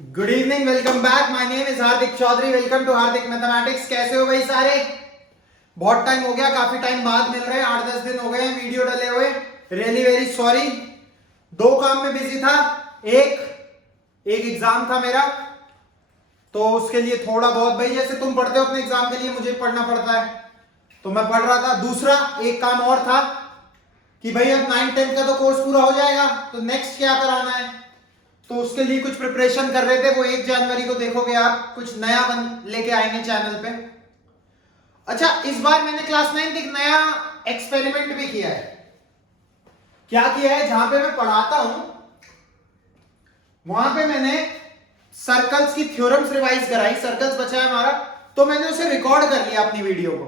Good evening, welcome back. My name is Hardik Chaudhary. Welcome to Hardik mathematics. कैसे हो भाई सारे? बहुत टाइम हो गया, काफी टाइम बाद मिल रहे हैं। 8-10 दिन हो गए हैं वीडियो डले हुए। Really very sorry. दो काम में बिजी था। एक एग्जाम था मेरा, तो उसके लिए थोड़ा बहुत, भाई जैसे तुम पढ़ते हो अपने एग्जाम के लिए, मुझे पढ़ना पड़ता है, तो मैं पढ़ रहा था। दूसरा एक काम और था कि भाई अब 9-10 का तो कोर्स पूरा हो जाएगा, तो नेक्स्ट क्या कराना है, तो उसके लिए कुछ प्रिपरेशन कर रहे थे। वो 1 जनवरी को देखोगे आप, कुछ नया लेके आएंगे चैनल पे। अच्छा, इस बार मैंने क्लास 9 एक नया एक्सपेरिमेंट भी किया है। क्या किया है? जहां पे मैं पढ़ाता हूं वहां पे मैंने सर्कल्स की थ्योरम्स रिवाइज कराई। सर्कल्स बचा है हमारा, तो मैंने उसे रिकॉर्ड कर लिया अपनी वीडियो को।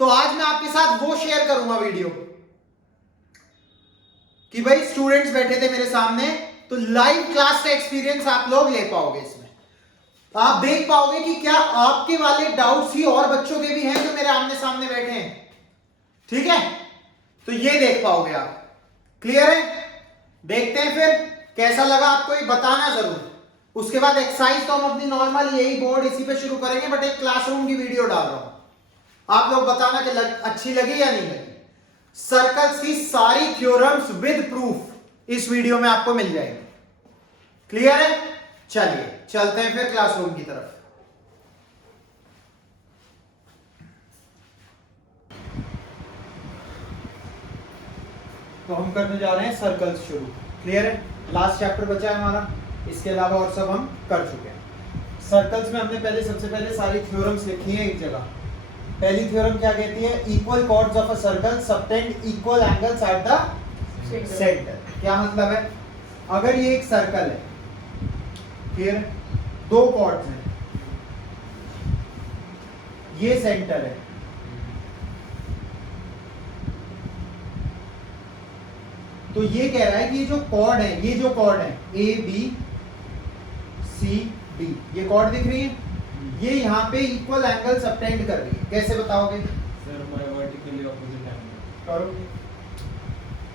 तो आज मैं आपके साथ वो शेयर करूंगा वीडियो, कि भाई स्टूडेंट्स बैठे थे मेरे सामने, तो लाइव क्लास का एक्सपीरियंस आप लोग ले पाओगे। इसमें आप देख पाओगे कि क्या आपके वाले डाउट्स ही और बच्चों के भी हैं जो मेरे आमने सामने बैठे हैं। ठीक है, तो ये देख पाओगे आप। क्लियर है? देखते हैं फिर कैसा लगा आपको, ये बताना जरूर। उसके बाद एक्सरसाइज तो हम अपनी नॉर्मल यही बोर्ड इसी पे शुरू करेंगे, बट एक क्लासरूम की वीडियो डाल रहा हूं। आप लोग बताना कि अच्छी लगी या नहीं लगी। सर्कल्स की सारी थ्योरम्स विद प्रूफ इस वीडियो में आपको मिल जाएगी। क्लियर है? चलिए चलते हैं फिर क्लासरूम की तरफ। तो हम करने जा रहे हैं सर्कल्स शुरू। क्लियर है? लास्ट चैप्टर बचा है हमारा, इसके अलावा और सब हम कर चुके हैं। सर्कल्स में हमने सबसे पहले सारी थ्योरम्स लिखी हैं एक जगह। पहली थ्योरम क्या कहती है? Equal chords of a circle subtend equal angles at the centre. क्या मतलब है? अगर ये एक सर्कल है, फिर दो कॉर्ड्स हैं, ये सेंटर है, तो ये कह रहा है कि ये जो कॉर्ड है ए बी सी डी, ये कॉर्ड दिख रही है, ये यहाँ पे इक्वल एंगल सबटेंड कर रही है। कैसे बताओगे? सर वर्टिकली ऑपोजिट एंगल करो।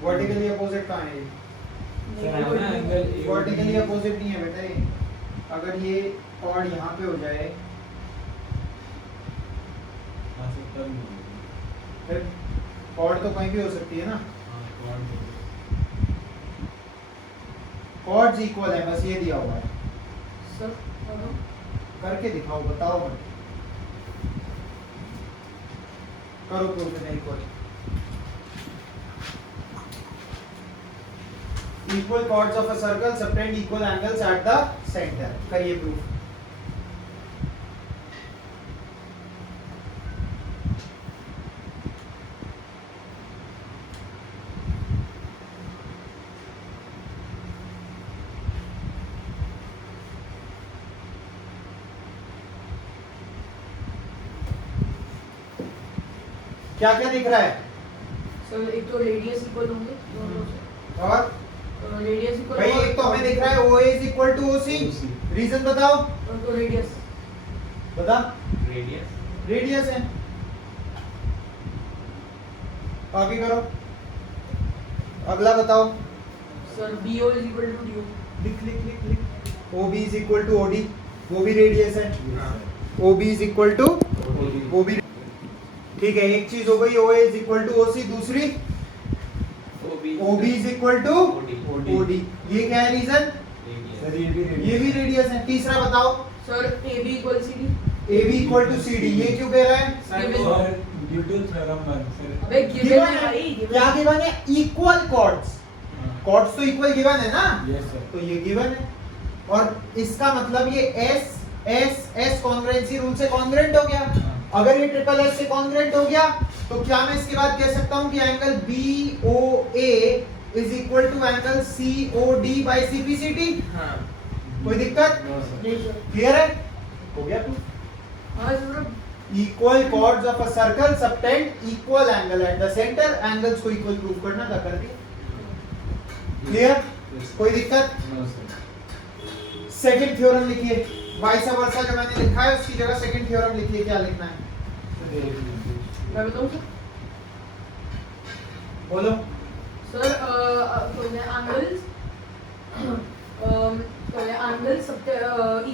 वर्टिकली अपोजिट कहाँ है? एंगल वर्टिकली अपोजिट नहीं है बेटा ये। अगर ये कॉर्ड यहाँ पे हो जाए, फिर कॉर्ड तो कहीं भी हो सकती है ना। कॉर्ड्स इक्वल है, बस ये दिया हुआ है। सर करके दिखाओ, बताओ मत। करो प्रूफ है equal. Equal chords of a circle subtend equal angles at the centre. करिए प्रूफ। क्या क्या दिख रहा है? सर एक तो रेडियस इक्वल होंगे दोनों से, और रेडियस इक्वल भाई एक तो हमें दिख रहा है O is equal to O C. Reason बताओ। और तो रेडियस बता। रेडियस रेडियस है। आगे करो। अगला बताओ। Sir BO is equal to DO। लिख लिख लिख लिख। OB is equal to OD, वो भी रेडियस है। OB is equal to OB। ठीक है, एक चीज हो गई। OA is equal to OC। दूसरी OB is equal to OD। ये क्या है रीजन? ये भी रेडियस है। तीसरा बताओ। Sir AB equal CD। AB equal to CD। ये क्यों कह रहा है? Due to theorem 1 sir. अबे गिवन है भाई, क्या गिवन है? Equal chords. कॉर्ड्स तो इक्वल गिवन है ना। Yes sir. तो ये गिवन है, और इसका मतलब ये S कॉन्ग्रुएंसी रूल से कॉन्ग्रुएंट हो गया। अगर ये ट्रिपल S से कॉन्ग्रुएंट हो गया, तो क्या मैं इसके बाद कह सकता हूं कि angle BOA is equal to angle COD by CPCT? हां। कोई दिक्कत? No sir. नहीं सर। क्लियर है? हो गया तू? हां sir. Equal chords of a circle subtend equal angle at the centre. Angles को इक्वल प्रूव करना था, कर दिया। क्लियर? कोई दिक्कत? No sir. सेकंड थ्योरम लिखिए। वाइस वर्सा जो मैंने लिखा है उसकी जगह सेकंड थ्योरम लिखिए। क्या लिखना है? मैं बताऊं सर? बोलो। सर तो angles angles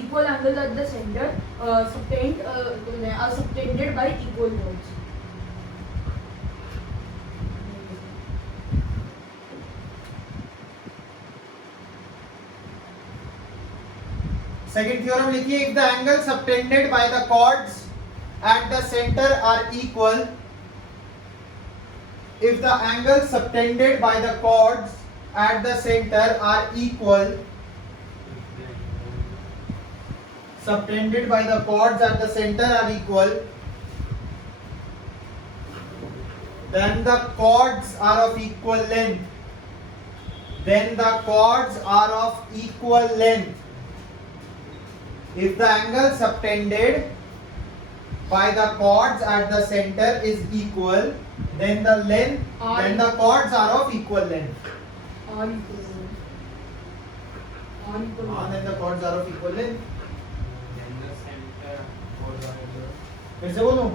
equal angles at the center are subtended by equal chords. Second theorem लिखिए, if the angle subtended by the chords at the centre are equal, if the angle subtended by the chords at the center are equal, subtended by the chords at the center are equal, then the chords are of equal length, then the chords are of equal length. If the angle subtended by the chords at the center is equal, then the chords are of equal length. Are equal. Then the chords are of equal length. Then the center chords are equal. फिर से बोलूं?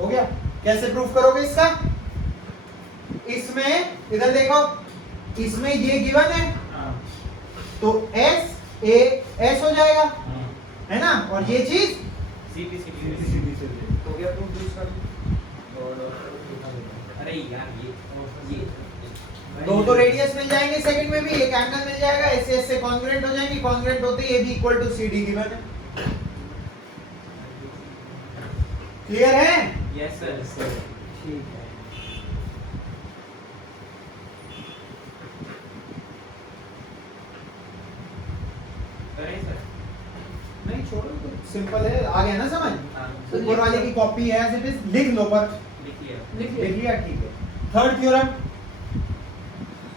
हो गया? कैसे proof करोगे इसका? इसमें इधर देखो, इसमें ये गिवन है, हाँ, तो S A S हो जाएगा, हाँ। है ना? और ये चीज सीधी हो गया प्रूफ इसका। अरे यार ये दो रेडियस मिल जाएंगे सेकंड में भी, एक एंगल मिल जाएगा, ऐसे ऐसे कॉन्ग्रुएंट हो जाएंगे, कॉन्ग्रुएंट होते ही A B equal to C D given है। क्लियर है? यस सर ठीक है। करें सर। नहीं छोड़ो, सिंपल है, आ गया ना समझ? हाँ, ऊपर वाले की कॉपी है एज इट इज, लिख लो पर लिखिए। लिख लिया, ठीक है। Third theorem,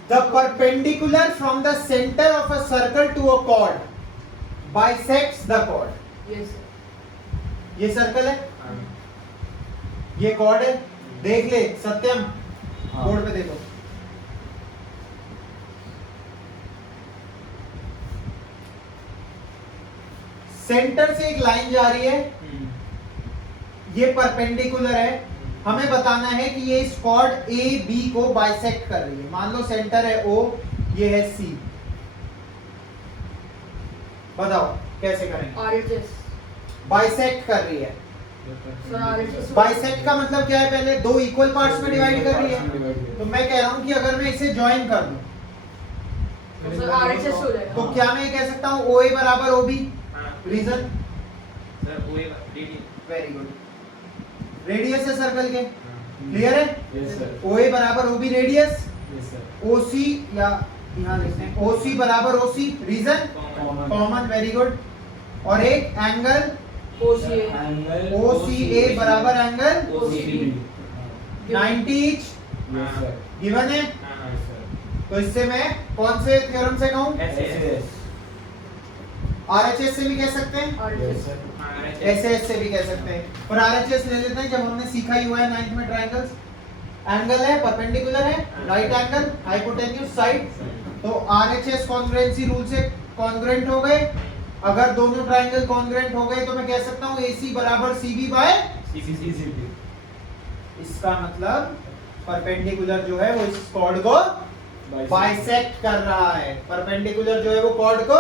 the perpendicular from the centre of a circle to a chord bisects the chord. Yes sir. ये सर्कल है, हाँ, ये कॉर्ड है, देख ले सत्यम, हाँ। बोर्ड पे देखो, सेंटर से एक लाइन जा रही है, ये परपेंडिकुलर है, हमें बताना है कि ये इस कॉर्ड ए बी को बाइसेक्ट कर रही है। मान लो सेंटर है O, ये है C, बताओ कैसे करेंगे? RHS. बाइसेक्ट कर रही है। Sir RHS. बाइसेक्ट का मतलब क्या है? पहले दो इक्वल पार्ट्स में डिवाइड कर रही है, तो मैं कह रहा हूं कि अगर मैं इसे ज्वाइन कर दूं तो सर RHS हो जाएगा. तो क्या मैं ये कह सकता हूं OA बराबर OB? हाँ। रीजन? सर वो ये रेडी। वेरी गुड, रेडियस है सर्कल के, हाँ। क्लियर है? Yes sir. OA बराबर OB radius, yes sir. OC या यहाँ लिखते हैं OC बराबर OC, reason common, very good. और एक एंगल OCA. OCA बराबर angle OCB. 90 each, yes sir. Given है। हाँ सर। तो इससे मैं कौन से थ्योरम से कहूँ? एस RHS से भी कह सकते हैं, RHS. SS से भी कह सकते हैं, पर RHS ले लेते हैं जब हमने सीखा ही हुआ है 9th में ट्रायंगल्स। एंगल है, परपेंडिकुलर है, राइट एंगल, हाइपोटेन्यूज साइड, तो RHS कॉन्ग्रुएंसी रूल से कॉन्ग्रुएंट हो गए। अगर दोनों ट्रायंगल कॉन्ग्रुएंट हो गए तो मैं कह सकता हूँ AC बराबर CB बाय, इसका मतलब परपेंडिकुलर जो है वो इस कॉर्ड को बाइसेक्ट कर रहा है, परपेंडिकुलर जो है वो कॉर्ड को।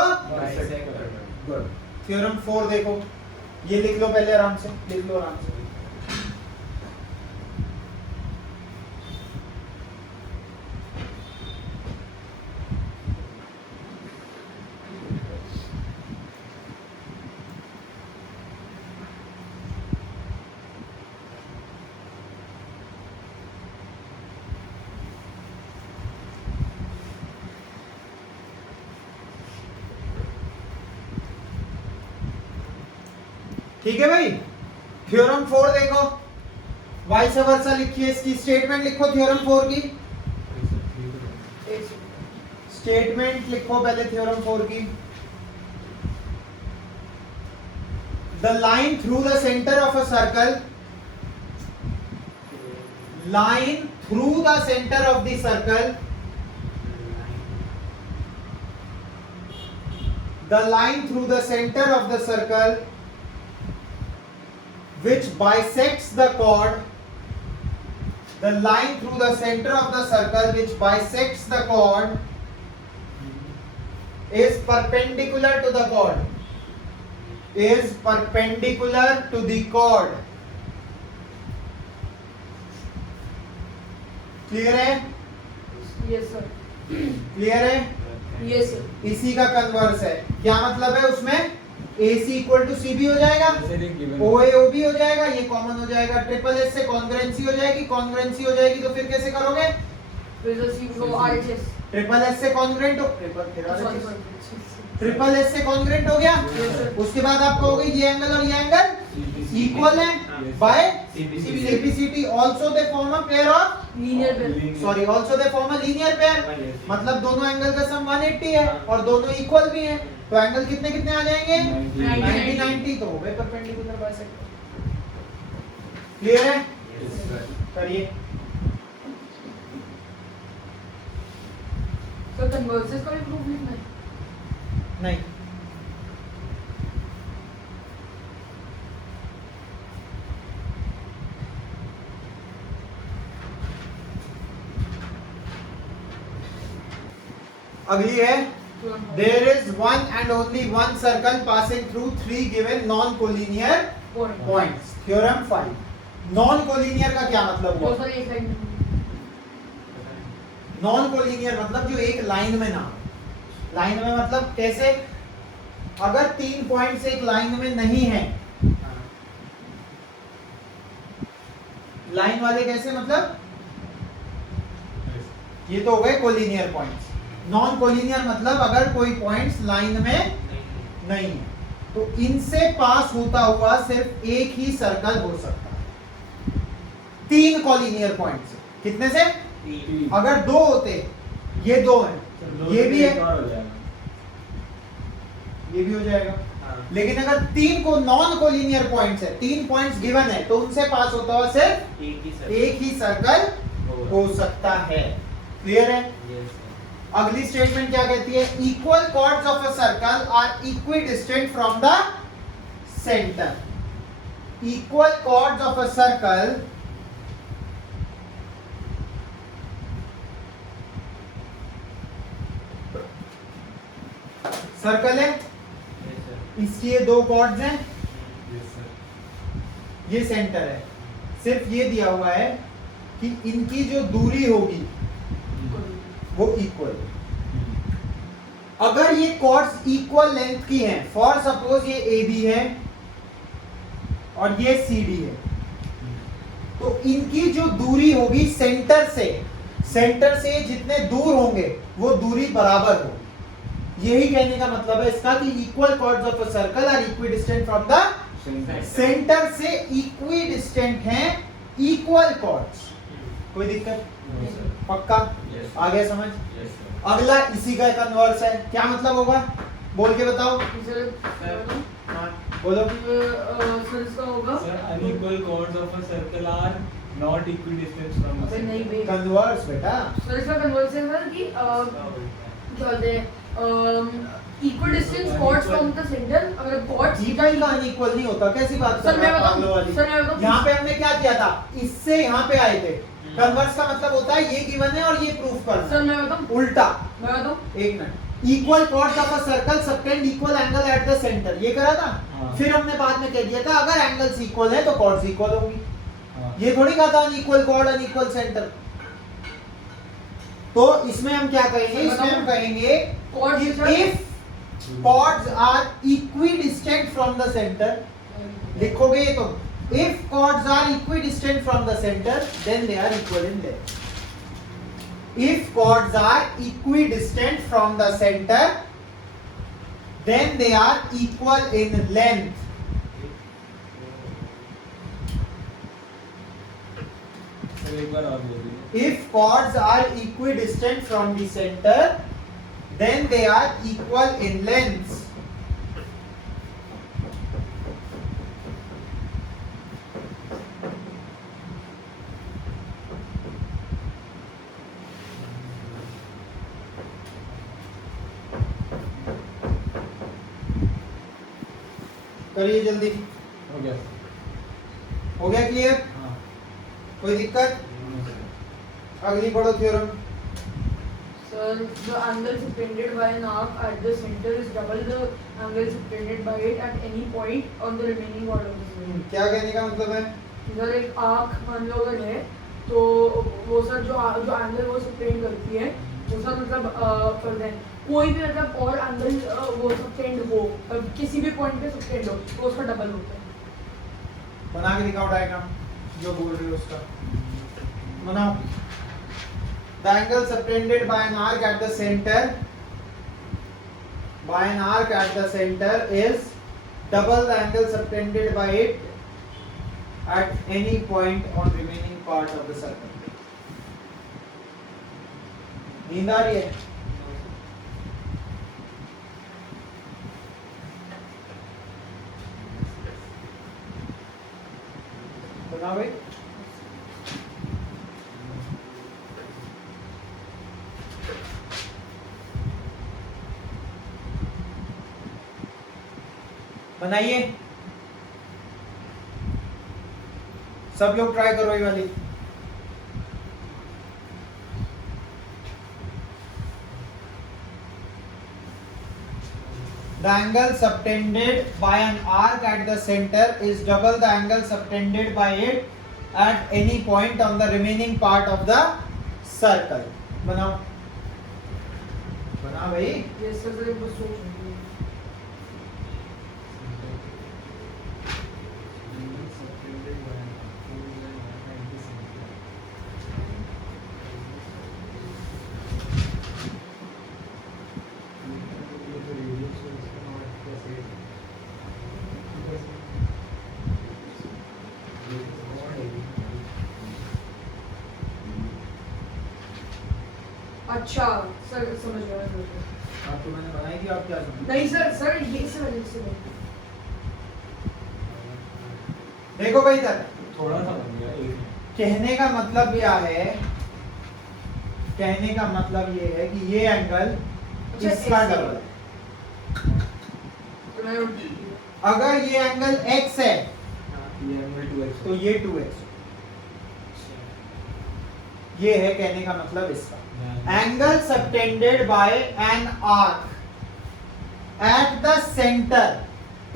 गुड। थ्योरम 4 देखो, ये लिख लो पहले, आराम से लिख लो, आराम से। ठीक है भाई, थ्योरम 4 देखो, वाइस वर्सा लिखिए, इसकी स्टेटमेंट लिखो थ्योरम 4 की, स्टेटमेंट लिखो पहले थ्योरम 4 की। The line through the centre of a circle, line through the centre of the circle, the line through the centre of the circle which bisects the chord, the line through the center of the circle which bisects the chord is perpendicular to the chord, is perpendicular to the chord. Clear है? Yes sir, clear है? Yes sir, इसी का converse है। क्या मतलब है उसमें? AC equal to CB हो जाएगा, OA OB हो जाएगा, ये कॉमन हो जाएगा, ट्रिपल एस से कॉन्ग्रुएंसी हो जाएगी, कॉन्ग्रुएंसी हो जाएगी तो फिर कैसे करोगे? फिर सर सी को RHS, ट्रिपल एस से कॉन्ग्रुएंट हो, सॉरी ट्रिपल एस से कॉन्ग्रुएंट हो गया। उसके बाद आप कहोगे ये एंगल और ये एंगल इक्वल है by CPCT, also they form a pair of, linear pair, sorry also they form a linear pair, मतलब दोनों एंगल का सम 180 है और दोनों इक्वल भी हैं, तो एंगल कितने कितने आ जाएंगे? 90 90, तो हो गए परपेंडिकुलर बाइसेक्टर। क्लियर है? करिए। सर कन्वर्जेंस का भी प्रूफ लिखना है? नहीं, अगली है there is one and only one circle passing through three given non-collinear points. Theorem 5. Non-collinear का क्या मतलब हुआ? सर एक लाइन Non-collinear मतलब जो एक लाइन में ना, लाइन में मतलब कैसे? अगर 3 पॉइंट्स एक लाइन में नहीं है, लाइन वाले कैसे मतलब? ये तो हो गए कोलिनियर पॉइंट्स। नॉन कोलिनियर मतलब अगर कोई पॉइंट्स लाइन में नहीं है तो इनसे पास होता हुआ सिर्फ एक ही सर्कल हो सकता है। 3 कोलिनियर पॉइंट्स से, कितने से? अगर 2 होते, ये 2 हैं, ये भी है, ये भी हो जाएगा, लेकिन अगर 3 को नॉन कोलिनियर पॉइंट्स है, 3 पॉइंट्स गिवन है तो उनसे पास होता हुआ सिर्फ एक ही सर्कल हो सकता है। क्लियर है? अगली स्टेटमेंट क्या कहती है? Equal chords of a circle are equidistant from the centre. Equal chords of a circle circle है, इसकी ये 2 कॉर्ड्स हैं, ये सेंटर है, सिर्फ ये दिया हुआ है कि इनकी जो दूरी होगी वो इक्वल। अगर ये कॉर्ड्स इक्वल लेंथ की हैं, फॉर सपोज ये AB है और ये CD है, तो इनकी जो दूरी होगी सेंटर से जितने दूर होंगे वो दूरी बराबर होगी। यही कहने का मतलब है इसका कि equal chords of a circle are equidistant from the centre से इक्विडिस्टेंट हैं इक्वल कॉर्ड्स। कोई दिक्कत? पक्का? आ गया समझ? अगला इसी का कन्वर्स है। क्या मतलब होगा? बोल के बताओ। बोलो। सर इसका होगा unequal chords of a circle are not equidistant from the नहीं center. बे कन्वर्स बेटा। सर इसका कन्वर्स है सर कि क्या बोलते हैं equidistance chords from the centre. अगर कॉर्ड्स इक्वल का अनइक्वल नहीं होता। कैसी बात कर सर मैं रहे हो पागलों वाली? सर मैं बताऊं यहाँ पे हमने क्या किया था? इससे यहाँ पे आए थे। कन्वर्स का मतलब होता है ये गिवन है और ये प्रूफ करना। सर मैं बताऊं उल्टा। मैं बताऊं एक minute. Equal chords of a circle subtend equal angle at the centre, ये करा था। हाँ। फिर हमने बाद में कह दिया था अगर एंगल्स इक्वल है तो कॉर्ड्स इक्वल होंगी। हाँ। ये थोड़ी कहा था अनइक्वल कॉर्ड अनइक्वल सेंटर। तो इसमें हम क्या कहेंगे? इसमें हम कहेंगे if chords are equidistant from the centre, लिखोगे ये तो, if chords are equidistant from the center then they are equal in length. If chords are equidistant from the center then they are equal in length. एक बार और बोल दीजिए। If chords are equidistant from the center then they are equal in length. करिए जल्दी। हो गया। हो गया क्लियर? कोई दिक्कत? अगली पढ़ो theorem. Sir, the angle subtended by an arc at the center is double the angle subtended by it at any point on the remaining part of the cylinder. क्या कहने का मतलब है? इधर एक आर्क मान लो अगर है तो वो सर जो एंगल वो सबटेंड करती है वो सर मतलब कर दें कोई भी मतलब और एंगल वो सबटेंड हो किसी भी पॉइंट पे सबटेंड हो तो उसका डबल होता है। बना के दिखाओ डायग्राम जो बोल रही हो उसका बनाओ। The angle subtended by an arc at the center is double the angle subtended by it at any point on remaining part of the circle. नींद आ रही है? बनाओ भाई। बनाइए सब लोग ट्राई करो ये वाली। The angle subtended by an arc at the center is double the angle subtended by it at any point on the remaining part of the circle. बनाओ बना भाई। ये सर बस सोच रही हूँ। अच्छा सर समझ गया आप तो मैंने बनाई थी, आप क्या समझे? नहीं सर ये सर देखो भाई इधर थोड़ा सा बन गया एक। कहने का मतलब क्या है, कहने का मतलब ये है कि ये एंगल इसका डबल है। अगर ये एंगल x है ये एंगल 2x तो ये 2x। ये है कहने का मतलब इसका। Angle subtended bye an arc eight the centre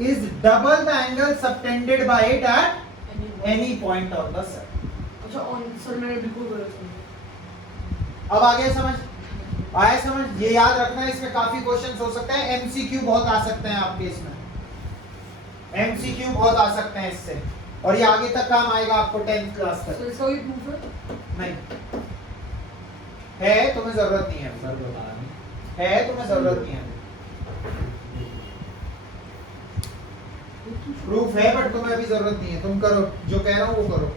is double the angle subtended bye it at any point of the circle. अच्छा ऑन सर मैंने बिल्कुल गलत समझा। अब आगे समझ आया समझ। ये याद रखना है, इसमें काफी क्वेश्चंस हो सकते हैं, एमसीक्यू बहुत आ सकते हैं आपके इसमें, एमसीक्यू बहुत आ सकते हैं इससे, और ये आगे तक काम आएगा आपको 10th क्लास तक। सर इसका भी प्रूफ है? नहीं है, तुम्हें जरूरत नहीं है, सर बता रहे हैं। है तुम्हें जरूरत नहीं है। प्रूफ है बट तुम्हें अभी जरूरत नहीं है, तुम करो जो कह रहा हूँ वो करो।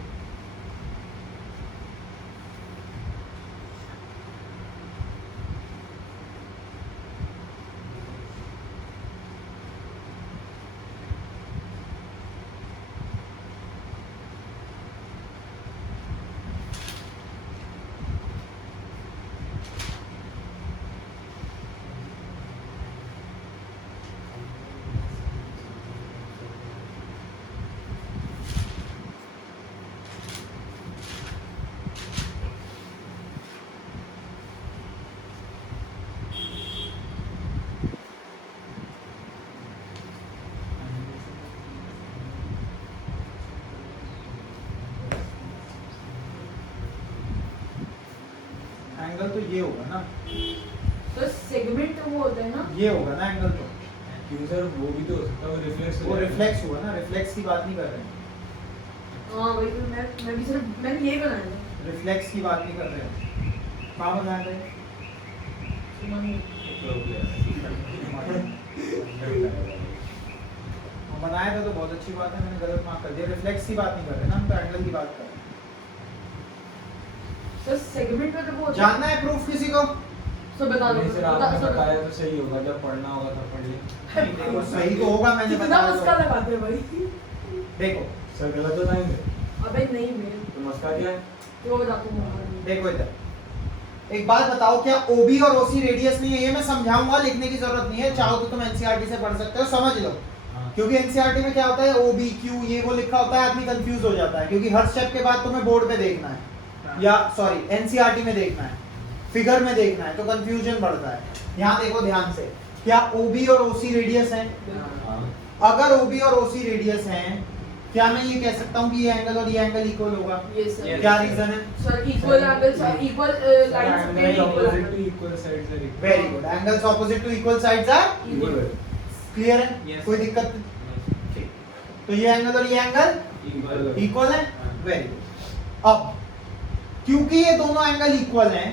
एंगल तो ये होगा ना, तो सेगमेंट वो होता है ना, ये होगा ना एंगल तो। क्यों सर वो भी तो हो सकता है, वो रिफ्लेक्स वो रिफ्लेक्स हुआ ना, रिफ्लेक्स की बात नहीं कर रहे हैं, हाँ वही तो मैं भी सिर्फ मैंने ये बनाया था। रिफ्लेक्स की बात नहीं कर रहे हैं। कहाँ बनाया था? बनाया था तो बहुत अच्छी बात है, मैंने गलत मार्क कर दिया। रिफ्लेक्स की बात नहीं कर रहे ना, हम तो एंगल की बात कर रहे हैं। सर सेगमेंट में तो वो जानना है प्रूफ किसी को? सर बता दो। सर आपने बताया तो सही होगा, जब पढ़ना होगा तब पढ़ ले। नहीं, देखो सही तो होगा, मैंने कितना बताया मस्का तो। लगाते हैं भाई। देखो सर गलत तो नहीं है, अबे नहीं मेरे तो मस्का क्या है? वो बताता हूँ। देखो इधर एक बात बताओ, क्या ओबी और ओसी रेडियस नहीं है? ये मैं समझाऊंगा, लिखने की जरूरत नहीं है, चाहो तो तुम एनसीईआरटी से पढ़ सकते हो, समझ लो। हाँ। क्योंकि एनसीईआरटी में क्या होता है, ओबी क्यू ये वो लिखा होता है, आदमी कंफ्यूज हो जाता है, क्योंकि हर स्टेप के बाद तुम्हें बोर्ड पे देखना है, या सॉरी एनसीईआरटी में देखना है। फिगर में देखना है तो कंफ्यूजन बढ़ता है। यहाँ देखो ध्यान से, क्या OB और OC रेडियस है? अगर OB और OC रेडियस हैं, क्या मैं ये कह सकता हूँ कि ये एंगल और ये एंगल इक्वल होगा? Yes, sir. क्या रीजन है? Sir equal angles equal lines Angles opposite to equal sides are equal. Very good, angles opposite to equal sides are Equal. Clear है? Yes. कोई दिक्कत नहीं? तो ये एंगल और ये एंगल Equal. इक्वल है, वेरी गुड। अब क्योंकि ये दोनों एंगल इक्वल हैं,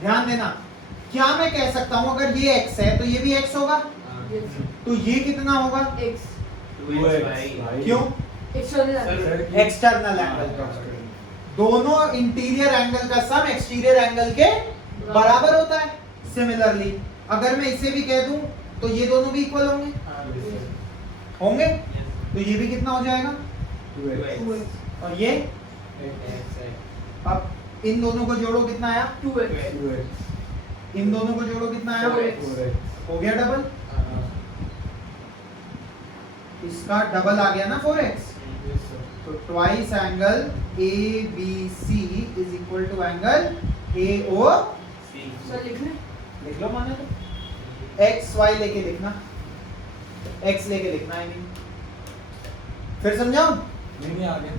ध्यान देना, क्या मैं कह सकता हूं अगर ये x है तो ये भी x होगा, Yes. तो ये कितना होगा? X 2x. क्यों? External Sir, angle external angle का दोनों इंटीरियर एंगल का सम एक्सटीरियर एंगल के बराबर होता है। सिमिलरली अगर मैं इसे भी कह दूं तो ये दोनों भी इक्वल होंगे, होंगे, तो ये भी कितना हो जाएगा? 2x. और ये, अब इन दोनों को जोड़ो कितना आया? 2x 2x. इन दोनों को जोड़ो कितना आया? 4x. हो गया डबल, इसका डबल आ गया ना 4x, Yes, sir. तो twice angle ABC is equal to angle AOC। Sir लिख लें लिख लो माने तो, x y लेके लिखना, x लेके लिखना है नहीं, फिर समझाऊं? नहीं आ गया.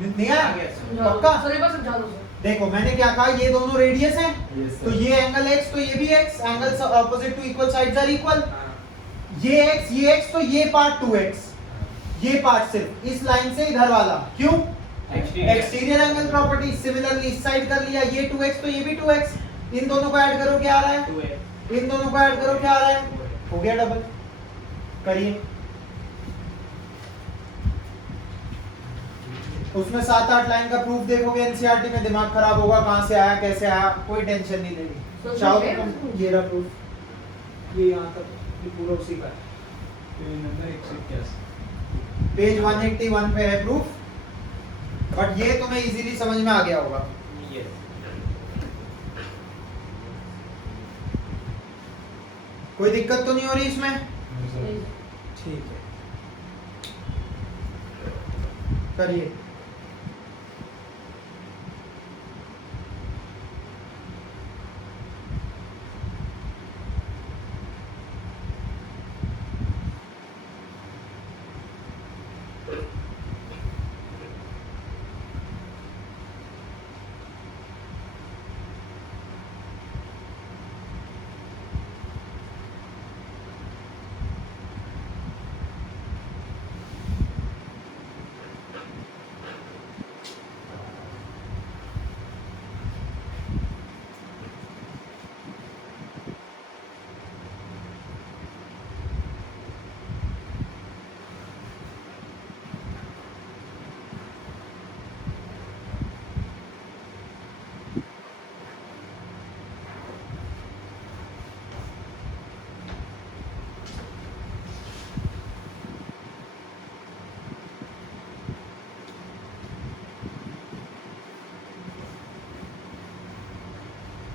नहीं आया? समझा पक्का? सर एक बार समझा दो सर देखो मैंने क्या कहा, ये दोनों रेडियस हैं, Yes, sir. तो ये एंगल x तो ये भी x, angles opposite to equal sides are equal. ये x तो ये पार्ट 2x, ये पार्ट सिर्फ इस लाइन से इधर वाला, क्यों? Exterior angle property. सिमिलरली इस साइड कर लिया, ये 2x तो ये भी 2x, इन दोनों को ऐड करो क्या आ रहा है? इन दोनों को ऐड करो क्या आ रहा है? हो गया डबल। करिए, उसमें 7-8 लाइन का प्रूफ देखोगे एनसीईआरटी में, दिमाग खराब होगा, कहां से आया कैसे आया, कोई टेंशन नहीं लेनी। तो चाहो है तो तुम ये रहा प्रूफ, ये यहाँ तक, ये पूरा उसी का है। Page number 181. पेज 181 पे है प्रूफ, बट ये तुम्हें इजीली समझ में आ गया होगा। कोई दिक्कत तो नहीं हो रही इसमें? No, sir. ठीक है, करिए।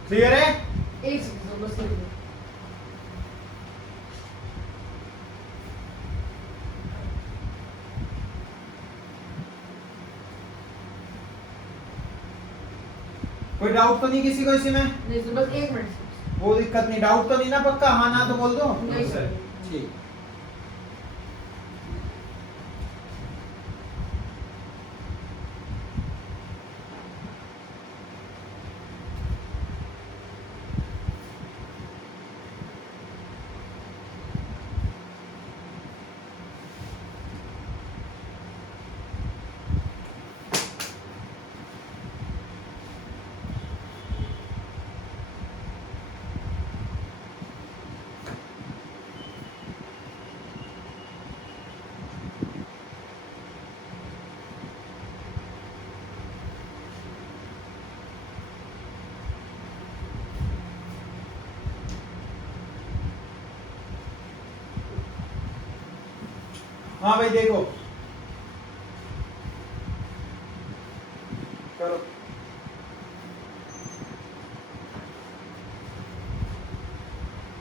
क्लियर है? एक सेकंड बस लिख लो कोई डाउट तो नहीं किसी को इसी में? नहीं सर बस 1 मिनट वो दिक्कत नहीं, डाउट तो नहीं ना पक्का? हाँ ना तो बोल दो। नहीं सर ठीक, हाँ भाई देखो, करो।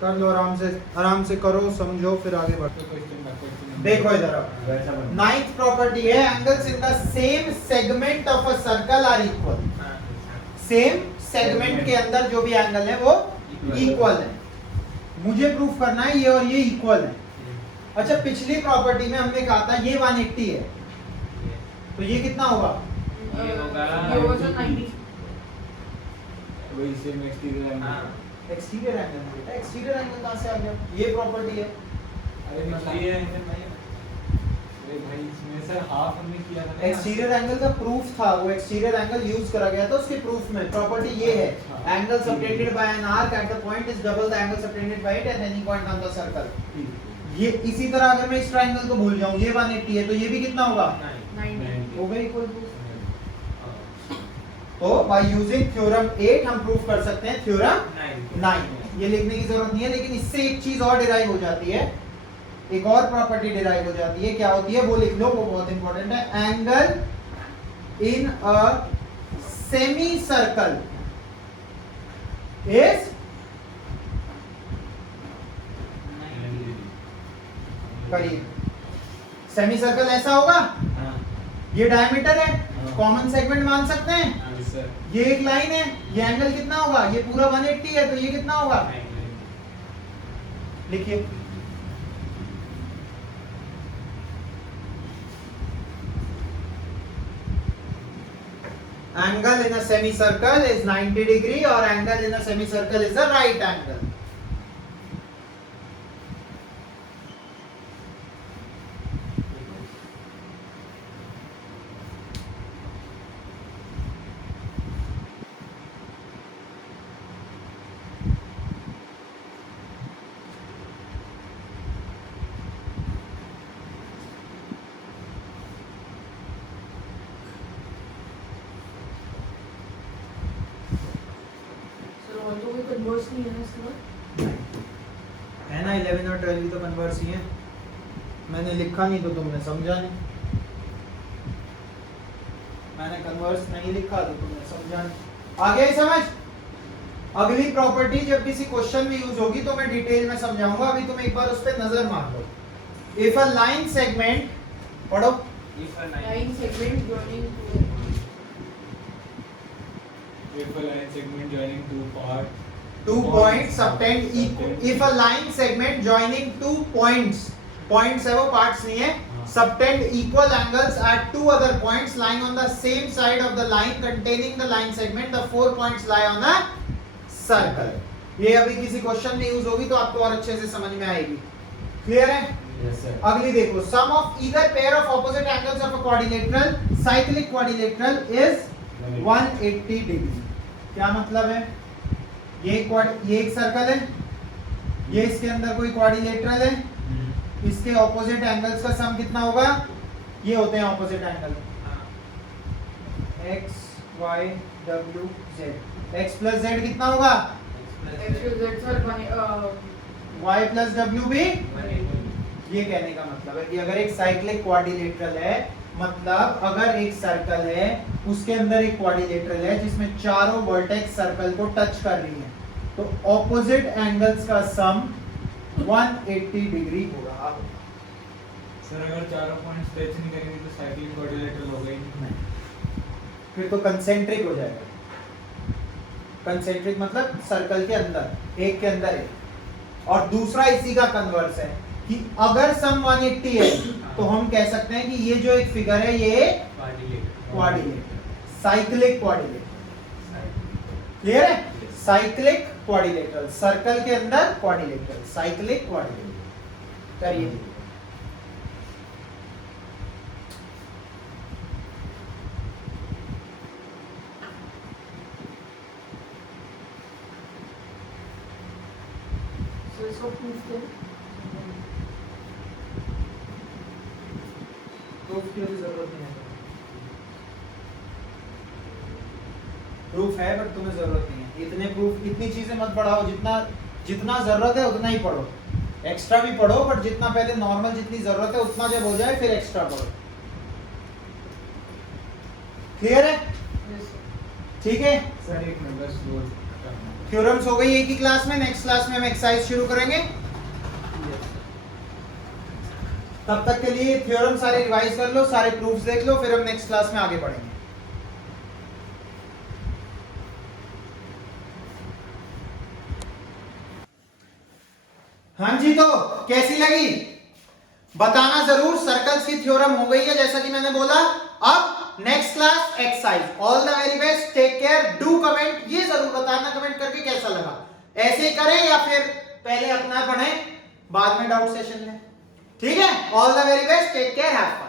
कर लो आराम से करो, समझो, फिर आगे बढ़ो। देखो इधर अब, नाइन्थ प्रॉपर्टी है, angles in the same segment of a circle are equal. Same segment के अंदर जो भी एंगल है वो इक्वल है। मुझे प्रूफ करना है ये और ये इक्वल है। अच्छा, पिछली प्रॉपर्टी में हमने कहा था ये 180 है, तो ये कितना होगा? ये होगा ये होगा सर 90। वही same exterior angle. Exterior angle बेटा, एक्सटीरियर एंगल कहां से आ गया? ये प्रॉपर्टी है। अरे एक्सटीरियर एंगल नहीं है। अरे भाई इसमें सर हाफ हमने किया था ना। एक्सटीरियर एंगल का प्रूफ था, वो एक्सटीरियर एंगल यूज करा गया था उसके प्रूफ में। प्रॉपर्टी ये है, angle subtended bye an arc at the point is double the angle subtended bye it at any point on the circle. ये इसी तरह अगर मैं इस ट्रायंगल को भूल जाऊं, ये 180 है, तो ये भी कितना होगा? 90। हो गया इक्वल टू। तो बाय यूजिंग थ्योरम 8 हम प्रूफ कर सकते हैं थ्योरम 9। ये लिखने की जरूरत नहीं है, लेकिन इससे एक चीज और डिराइव हो जाती है, एक और प्रॉपर्टी डिराइव हो जाती है। क्या होती है वो लिख लो, वो बहुत इंपॉर्टेंट है। Angle in a semi circle is, करिए, सेमी सर्कल ऐसा होगा, ये डायमीटर है, कॉमन सेगमेंट मान सकते हैं, ये एक लाइन है, ये एंगल कितना होगा? ये पूरा 180 है, तो ये कितना होगा? लिखिए, angle in a semicircle is 90 degree और angle in a semicircle is a right angle. Sir और तो कोई कन्वर्स नहीं है ना इसका? है ना, 11 और 12 भी तो कन्वर्स ही है। मैंने लिखा नहीं तो तुमने समझा नहीं, मैंने कन्वर्स नहीं लिखा तो तुमने समझा नहीं। आ गया समझ? अगली प्रॉपर्टी जब किसी क्वेश्चन में यूज होगी तो मैं डिटेल में समझाऊंगा, अभी तुम एक बार उस पर नजर मार लो। इफ अ लाइन सेगमेंट, पढ़ो, line segment joining two If a line segment joining two points subtend equal. If a line segment joining two points, points है वो parts नहीं है, subtend equal angles at two other points lying on the same side of the line containing the line segment, the 4 points lie on a circle. ये अभी किसी question में use होगी तो आपको और अच्छे से समझ में आएगी। क्लियर है? Yes sir. अगली देखो, sum of either pair of opposite angles of a quadrilateral, cyclic quadrilateral is 180 degree. क्या मतलब है? ये एक सर्कल है, ये इसके अंदर कोई क्वाड्रिलेटरल है, इसके ऑपोजिट एंगल्स का सम कितना होगा? ये होते हैं opposite angle, x y w z। x plus z कितना होगा? X sir y plus w भी। ये कहने का मतलब है कि अगर एक साइक्लिक क्वाड्रिलेटरल है, मतलब अगर एक सर्कल है उसके अंदर एक क्वाड्रिलेटरल है जिसमें चारों वर्टेक्स सर्कल को टच कर रही हैं, तो ऑपोजिट एंगल्स का सम 180 डिग्री होगा। सर अगर चारों पॉइंट्स टच नहीं करेंगे तो साइक्लिक क्वाड्रिलेटरल हो गई नहीं, फिर तो कंसेंट्रिक हो जाएगा। कंसेंट्रिक मतलब सर्कल के अंदर, एक के अंदर एक। और दूसरा इसी का कन्वर्स है कि अगर सम 180 है तो हम कह सकते हैं कि ये जो एक फिगर है ये क्वाड्रिलेटरल, साइक्लिक क्वाड्रिलेटरल। क्लियर है? साइक्लिक क्वाड्रिलेटरल, सर्कल के अंदर क्वाड्रिलेटरल, साइक्लिक क्वाड्रिलेटरल। करिए, सर इसको प्रूफ करें। प्रूफ की अभी जरूरत नहीं है, प्रूफ है बट तुम्हें जरूरत नहीं है। इतने प्रूफ, इतनी चीजें मत पढ़ाओ, जितना जरूरत है उतना ही पढ़ो। एक्स्ट्रा भी पढ़ो बट जितना पहले नॉर्मल जितनी जरूरत है उतना जब हो जाए फिर एक्स्ट्रा पढ़ो। क्लियर है? ठीक है, सर एक नंबर स्लो थ्योरम्स हो गई एक ही क्लास में। नेक्स्ट क्लास में हम एक्सरसाइज शुरू करेंगे। तब तक के लिए थ्योरम सारे रिवाइज कर लो, सारे प्रूफ्स देख लो, फिर हम नेक्स्ट क्लास में आगे बढ़ेंगे। हाँ जी, तो कैसी लगी बताना जरूर। सर्कल्स की थ्योरम हो गई है जैसा कि मैंने बोला। अब next class exercise. All the very best, take care, do comment. ये जरूर बताना कमेंट करके कैसा लगा। ऐसे ही करें या फिर पहले अपना पढ़ें बाद में डाउट सेशन में, ठीक है। All the very best, take care, have fun.